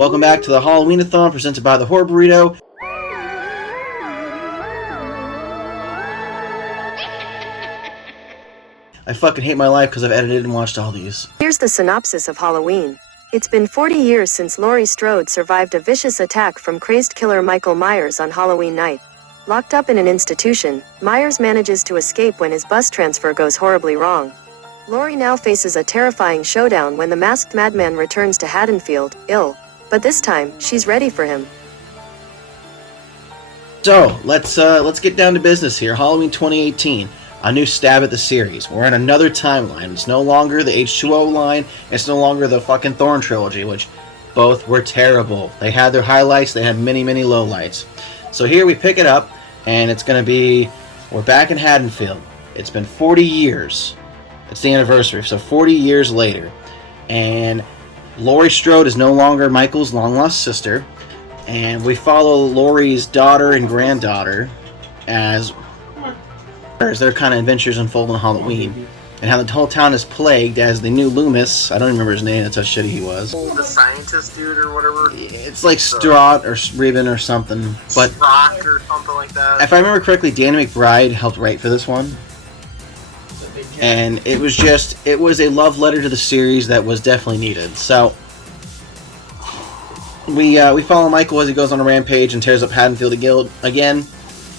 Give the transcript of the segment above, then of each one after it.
Welcome back to the Halloween-a-thon presented by the Horror Burrito. I fucking hate my life because I've edited and watched all these. Here's the synopsis of Halloween. It's been 40 years since Laurie Strode survived a vicious attack from crazed killer Michael Myers on Halloween night. Locked up in an institution, Myers manages to escape when his bus transfer goes horribly wrong. Laurie now faces a terrifying showdown when the masked madman returns to Haddonfield, ill. But this time, she's ready for him. So, let's get down to business here. Halloween 2018. A new stab at the series. We're in another timeline. It's no longer the H2O line. It's no longer the fucking Thorn trilogy, which both were terrible. They had their highlights. They had many, many lowlights. So here we pick it up, and it's going to be... We're back in Haddonfield. It's been 40 years. It's the anniversary, so 40 years later. And Laurie Strode is no longer Michael's long-lost sister. And we follow Laurie's daughter and granddaughter as their kind of adventures unfold on Halloween, and how the whole town is plagued as the new Loomis. I don't remember his name. That's how shitty he was. The scientist dude or whatever. It's like Straught or Ribbon or something. But Rock or something like that. if I remember correctly, Danny McBride helped write for this one, and it was a love letter to the series that was definitely needed. So we follow Michael as he goes on a rampage and tears up Haddonfield again,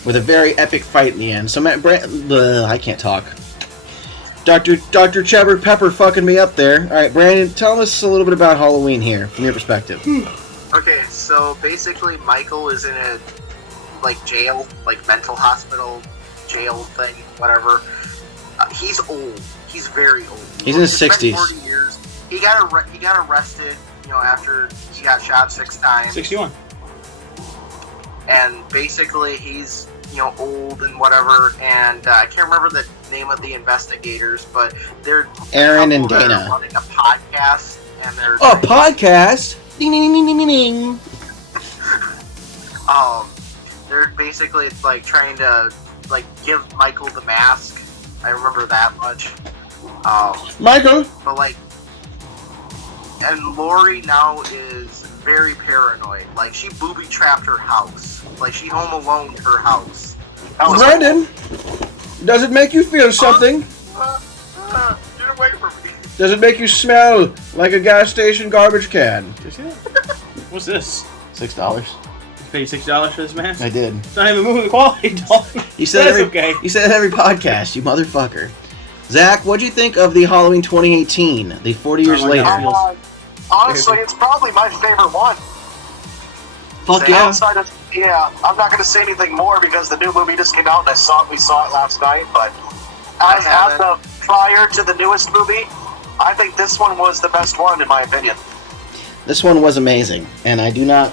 with a very epic fight in the end. So I can't talk. Dr. Cheddar Pepper fucking me up there. All right, Brandon, tell us a little bit about Halloween here from your perspective. Okay, so basically Michael is in a jail, mental hospital jail thing, whatever. He's old. He's very old. He's in his 60s. 40 years. He got arrested, after he got shot 6 times. 61. And basically he's old and whatever, and I can't remember the name of the investigators, but they're Aaron and Dana running a podcast, and they're podcast. Ding ding ding ding ding ding. They're basically trying to give Michael the mask. I remember that much. Michael. But and Laurie now is very paranoid. She booby trapped her house. She home alone her house. Brandon, does it make you feel something? Get away from me. Does it make you smell like a gas station garbage can? Did you see that? What's this? $6. You paid $6 for this mask? I did. It's not even moving the quality, dog. You said That's every, okay. You said every podcast, you motherfucker. Zach, what'd you think of the Halloween 2018, the 40 years later? Honestly, it's probably my favorite one. Fuck yeah. Outside of, I'm not going to say anything more because the new movie just came out and we saw it last night, but prior to the newest movie, I think this one was the best one in my opinion. This one was amazing, and I do not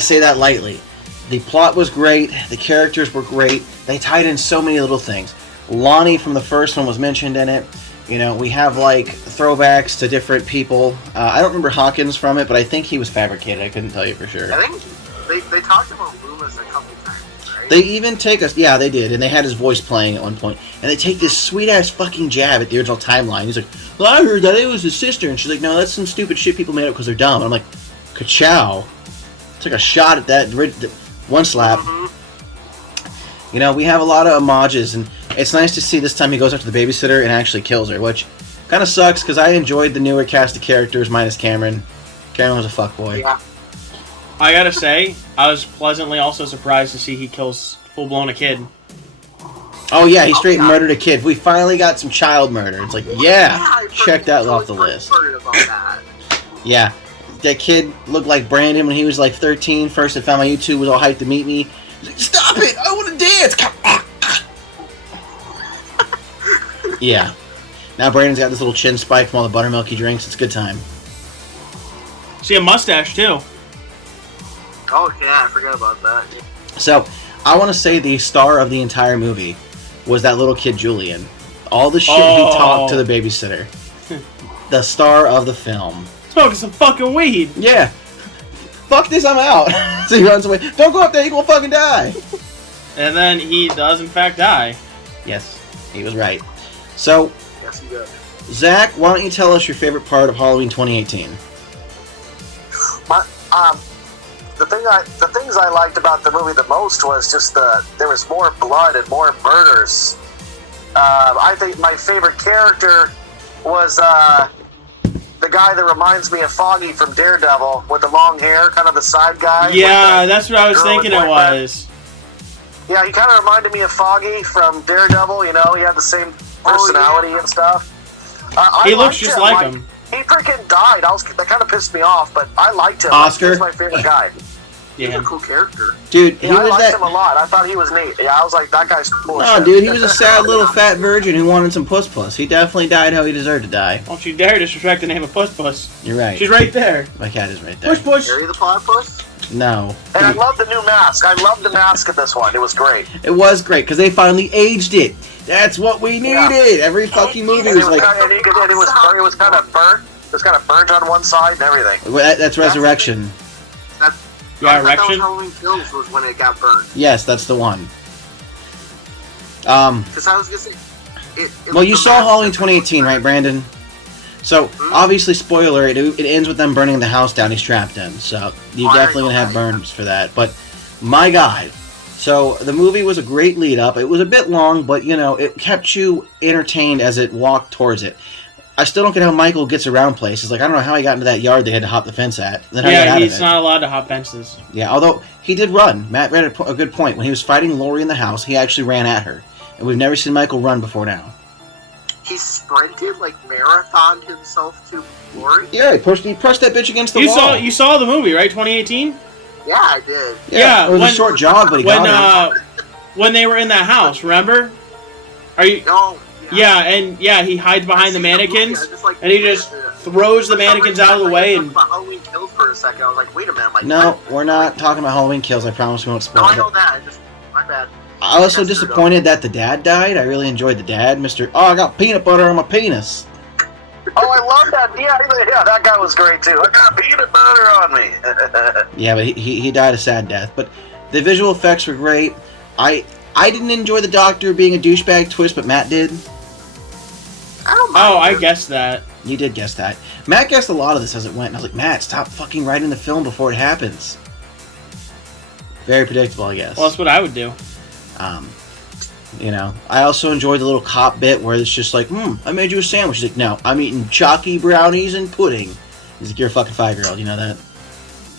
say that lightly. The plot was great, the characters were great, they tied in so many little things. Lonnie from the first one was mentioned in it. We have throwbacks to different people. I don't remember Hawkins from it, but I think he was fabricated. I couldn't tell you for sure. I think they talked about Loomis a couple times, right? They even take us, yeah, they did, and they had his voice playing at one point. And they take this sweet-ass fucking jab at the original timeline. He's like, well, I heard that it was his sister. And she's like, no, that's some stupid shit people made up because they're dumb. And I'm like, ka-chow. It's like a shot at that one slap. Mm-hmm. We have a lot of homages, and it's nice to see this time he goes after the babysitter and actually kills her, which kind of sucks because I enjoyed the newer cast of characters minus Cameron. Cameron was a fuckboy. Yeah. I gotta say, I was pleasantly also surprised to see he kills full-blown a kid. Oh yeah, he straight murdered a kid. We finally got some child murder. It's like, check that off the list. About that. Yeah, that kid looked like Brandon when he was 13. First I found my YouTube, was all hyped to meet me. He's like, stop it! I want to dance! Yeah. Now Brandon's got this little chin spike from all the buttermilk he drinks. It's a good time. See a mustache, too. Oh, yeah, I forgot about that. So, I want to say the star of the entire movie was that little kid Julian. All the shit he talked to the babysitter. The star of the film. Smoking some fucking weed. Yeah. Fuck this, I'm out. So he runs away. Don't go up there, you're gonna fucking die. And then he does, in fact, die. Yes, he was right. So, Yes, he does. Zach, why don't you tell us your favorite part of Halloween 2018? The things I liked about the movie the most was just there was more blood and more murders. I think my favorite character was the guy that reminds me of Foggy from Daredevil with the long hair, kind of the side guy. Yeah, that's what I was thinking it was. Yeah, he kind of reminded me of Foggy from Daredevil. You know, he had the same personality and stuff. He looks just like him. He freaking died. That kind of pissed me off, but I liked him. Oscar? He's my favorite guy. He's a cool character. Dude, he Yeah, I was liked that. him a lot. I thought he was neat. Yeah, I was like, that guy's cool. as No, shit. dude, he was a sad little fat virgin who wanted some puss. He definitely died how he deserved to die. Don't you dare disrespect the name of Puss. You're right. She's right there. My cat is right there. Push. Gary the Platypus? No. And I love the new mask. I love the mask in this one. It was great. It was great because they finally aged it. That's what we needed. Yeah. Every fucking movie And was like, it was kind of burnt. It was kind of burnt on one side and everything. that's Resurrection. Yeah, I thought that was Erection? Halloween Kills was when it got burned. Yes, that's the one. Because I was going to say... it Well, was you the saw mask Halloween that 2018, right, Brandon? So, obviously, spoiler, it ends with them burning the house down. He's trapped in. So, you're definitely going to have burns for that. But, my God. So, the movie was a great lead-up. It was a bit long, but, you know, it kept you entertained as it walked towards it. I still don't get how Michael gets around places. Like, I don't know how he got into that yard they had to hop the fence at. Then how he got Yeah, out he's of it. not allowed to hop fences. Yeah, although he did run. Matt ran a good point. When he was fighting Lori in the house, he actually ran at her. And we've never seen Michael run before now. He sprinted, like, marathoned himself to Lori? Yeah, he pressed that bitch against the wall. You saw the movie, right? 2018? Yeah, I did. Yeah, it was a short jog, but he got her. When they were in that house, remember? Are you? No. Yeah, he hides behind the I seen movie, mannequins, I just, like, and he just throws the mannequins out of the way. And about Halloween Kills for a second. I was like, wait a minute. I'm like, No, what? we're not talking about Halloween Kills. I promise we won't spoil No, I it. know that. My bad. I was so That's disappointed that the dad died. I really enjoyed the dad, Mr. Oh, I got peanut butter on my penis. Oh, I love that. Yeah, that guy was great, too. I got peanut butter on me. Yeah, but he died a sad death. But the visual effects were great. I didn't enjoy the Doctor being a douchebag twist, but Matt did. I don't mind. oh, I guessed that. You did guess that. Matt guessed a lot of this as it went, and I was like, Matt, stop fucking writing the film before it happens. Very predictable, I guess. Well, that's what I would do. You know, I also enjoyed the little cop bit where it's just like, I made you a sandwich. He's like, no, I'm eating chalky brownies and pudding. He's like, you're a fucking 5-year-old, you know that?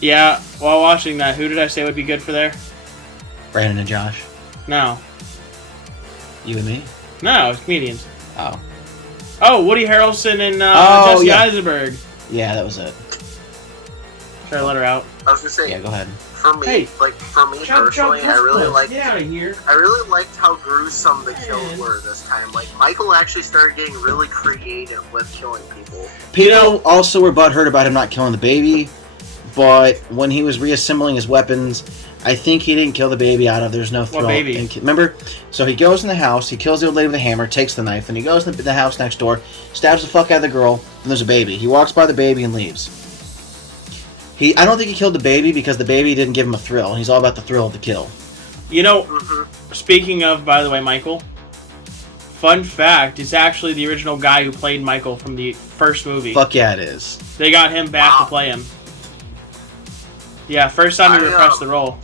Yeah, while watching that, who did I say would be good for there? Brandon and Josh. No, You and me? no, it's comedians. Oh. Oh, Woody Harrelson and Oh, Jesse yeah. Eisenberg. Yeah, that was it. Should I let her out? I was gonna say, Yeah, go ahead. for me, personally, I really liked. Get out of here. I really liked how gruesome the kills were this time. Like, Michael actually started getting really creative with killing people. People also were butthurt about him not killing the baby, but when he was reassembling his weapons, I think he didn't kill the baby out of there's no thrill. baby? Remember? So he goes in the house, he kills the old lady with a hammer, takes the knife, and he goes to the house next door, stabs the fuck out of the girl, and there's a baby. He walks by the baby and leaves. I don't think he killed the baby because the baby didn't give him a thrill. He's all about the thrill of the kill. You know, speaking of, by the way, Michael, fun fact, it's actually the original guy who played Michael from the first movie. Fuck yeah, it is. They got him back to play him. Yeah, first time he requested the role.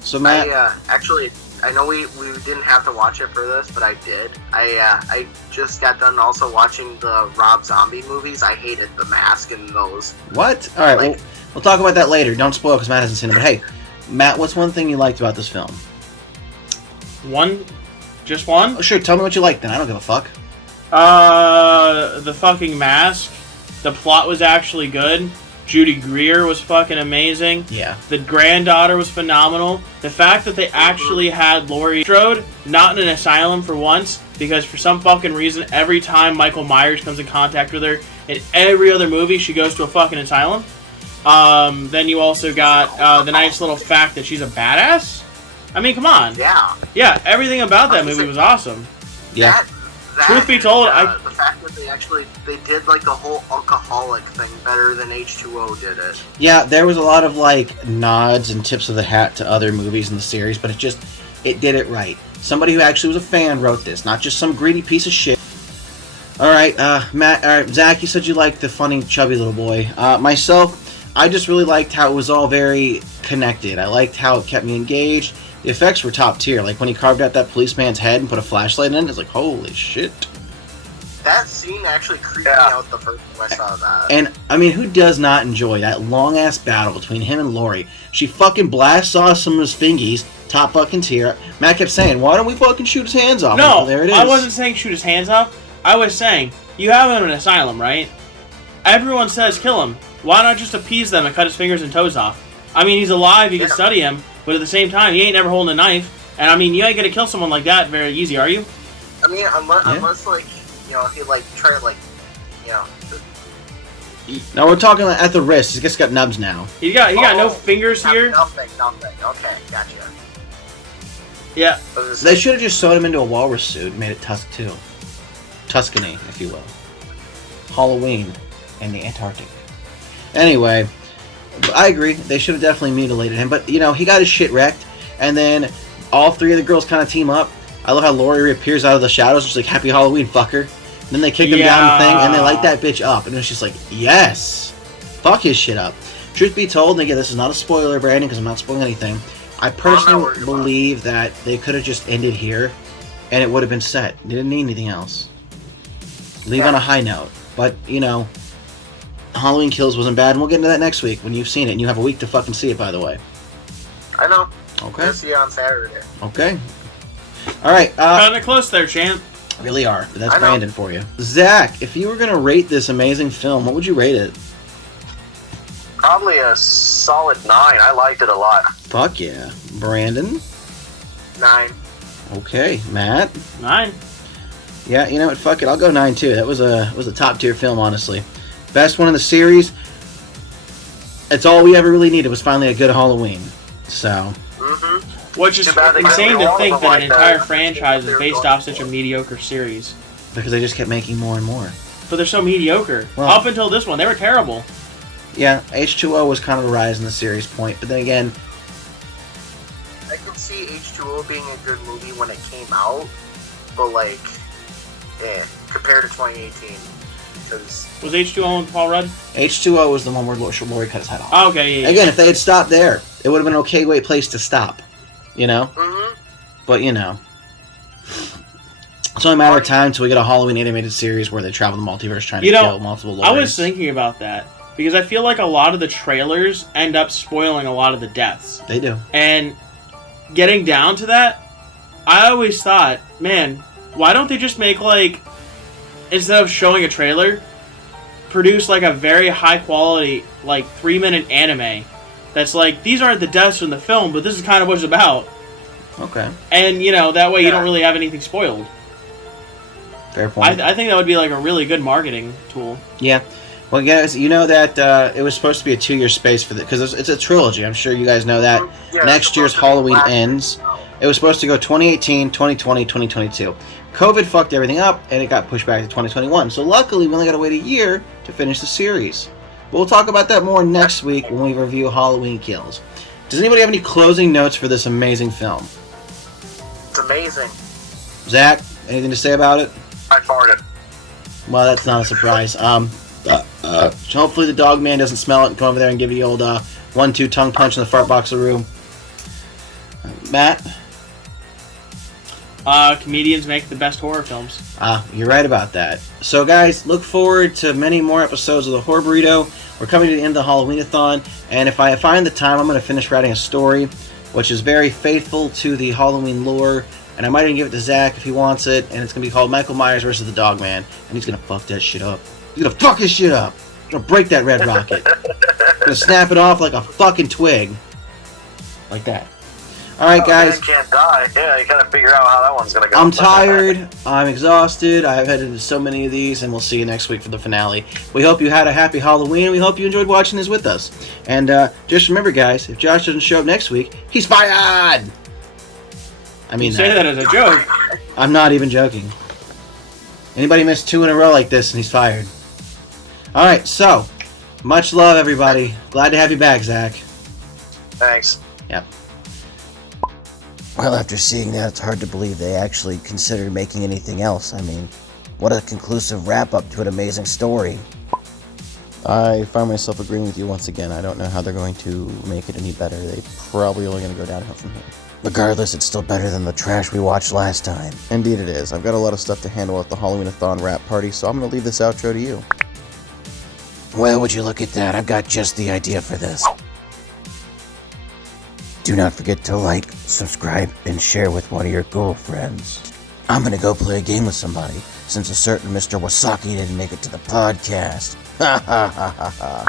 So Matt, Actually, I know we didn't have to watch it for this, but I did. I just got done also watching the Rob Zombie movies. I hated The Mask and those. what? All right, we'll talk about that later. Don't spoil because Matt hasn't seen it. But hey, Matt, what's one thing you liked about this film? One? Just one? Oh, sure, tell me what you liked then. I don't give a fuck. The fucking Mask. The plot was actually good. Judy Greer was fucking amazing. Yeah. The granddaughter was phenomenal. The fact that they actually had Laurie Strode not in an asylum for once, because for some fucking reason, every time Michael Myers comes in contact with her, in every other movie, she goes to a fucking asylum. Then you also got the nice little fact that she's a badass. I mean, come on. Yeah. Yeah, everything about that movie was awesome. Yeah. Truth be told, the fact that they did like the whole alcoholic thing better than H2O did it. Yeah, there was a lot of like nods and tips of the hat to other movies in the series, but it did it right. Somebody who actually was a fan wrote this, not just some greedy piece of shit. All right, Matt. All right, Zach, you said you liked the funny, chubby little boy. Myself, I just really liked how it was all very connected. I liked how it kept me engaged. The effects were top tier. Like when he carved out that policeman's head and put a flashlight in it, it's like, holy shit. That scene actually creeped me out the first time I saw that. And, I mean, who does not enjoy that long-ass battle between him and Lori? She fucking blasts off some of his fingies, top fucking tier. Matt kept saying, why don't we fucking shoot his hands off? No, there it is. I wasn't saying shoot his hands off. I was saying, you have him in an asylum, right? Everyone says kill him. Why not just appease them and cut his fingers and toes off? I mean, he's alive, you can study him, but at the same time, he ain't never holding a knife. And, I mean, you ain't gonna kill someone like that very easy, are you? I mean, unless like, you know, he like try to like, you know. No, we're talking at the wrist. He's just got nubs now. He got no fingers here. Nothing. Okay, gotcha. Yeah. They should have just sewed him into a walrus suit and made it Tusk too. Tuscany, if you will. Halloween and the Antarctic. Anyway, I agree. They should have definitely mutilated him. But, you know, he got his shit wrecked. And then all three of the girls kind of team up. I love how Lori reappears out of the shadows. She's like, happy Halloween, fucker. And then they kick him down the thing, and they light that bitch up. And it's just like, yes! Fuck his shit up. Truth be told, and again, this is not a spoiler, Brandon, because I'm not spoiling anything. I personally believe that they could have just ended here, and it would have been set. They didn't need anything else. Leave on a high note. But, you know, Halloween Kills wasn't bad, and we'll get into that next week when you've seen it. And you have a week to fucking see it, by the way. I know. Okay. I'll see you on Saturday. Okay. Alright, Cutting it close there, champ. Really are. But that's Brandon for you. Zach, if you were going to rate this amazing film, what would you rate it? Probably a solid 9. I liked it a lot. Fuck yeah. Brandon? 9. Okay. Matt? 9. Yeah, you know what? Fuck it. I'll go 9 too. That was a top tier film, honestly. Best one in the series. It's all we ever really needed was finally a good Halloween. So. Mm-hmm. Which is insane to think that an entire franchise is based off such a mediocre series. Because they just kept making more and more. But they're so mediocre. Well, up until this one, they were terrible. Yeah, H2O was kind of a rise in the series point, but then again... I can see H2O being a good movie when it came out, but like, compared to 2018. Because was H2O with Paul Rudd? H2O was the one where Lori cut his head off. Oh, okay, yeah. Again, if they had stopped there, it would have been an okay place to stop. You know? Mm-hmm. But, you know. It's only a matter of time until we get a Halloween animated series where they travel the multiverse trying to kill multiple Loris. I was thinking about that. Because I feel like a lot of the trailers end up spoiling a lot of the deaths. They do. And getting down to that, I always thought, man, why don't they just make, like, instead of showing a trailer, produce, like, a very high-quality, like, 3-minute anime that's like, these aren't the deaths from the film, but this is kind of what it's about. Okay. And, you know, that way you don't really have anything spoiled. Fair point. I think that would be, like, a really good marketing tool. Yeah. Well, guys, you know that it was supposed to be a 2-year space for because it's a trilogy. I'm sure you guys know that. Yeah, next year's Halloween ends. It was supposed to go 2018, 2020, 2022. COVID fucked everything up, and it got pushed back to 2021. So luckily, we only got to wait a year to finish the series. But we'll talk about that more next week when we review Halloween Kills. Does anybody have any closing notes for this amazing film? It's amazing. Zach, anything to say about it? I farted. Well, that's not a surprise. So hopefully the dog man doesn't smell it and come over there and give you the old 1-2 tongue punch in the fart box of the room. Matt? Comedians make the best horror films. You're right about that. So guys, look forward to many more episodes of the Horror Burrito. We're coming to the end of the Halloween-a-thon, and if I find the time, I'm going to finish writing a story which is very faithful to the Halloween lore, and I might even give it to Zach if he wants it, and it's going to be called Michael Myers versus the Dog Man, and he's going to fuck that shit up. He's going to fuck his shit up. He's going to break that red rocket. He's going to snap it off like a fucking twig. Like that. Alright, guys. Man can't die. Yeah, you gotta figure out how that one's gonna go. I'm tired. I'm exhausted. I've had to do so many of these, and we'll see you next week for the finale. We hope you had a happy Halloween. We hope you enjoyed watching this with us. And just remember, guys, if Josh doesn't show up next week, he's fired! I mean, You say that as a joke. I'm not even joking. Anybody missed 2 in a row like this, and he's fired. Alright, so, much love, everybody. Glad to have you back, Zach. Thanks. Yep. Well, after seeing that, it's hard to believe they actually considered making anything else. I mean, what a conclusive wrap-up to an amazing story. I find myself agreeing with you once again. I don't know how they're going to make it any better. They're probably only going to go downhill from here. Regardless, it's still better than the trash we watched last time. Indeed it is. I've got a lot of stuff to handle at the Halloween-a-thon wrap party, so I'm going to leave this outro to you. Well, would you look at that? I've got just the idea for this. Do not forget to like, subscribe, and share with one of your girlfriends. I'm gonna go play a game with somebody, since a certain Mr. Wasaki didn't make it to the podcast. Ha ha ha ha ha.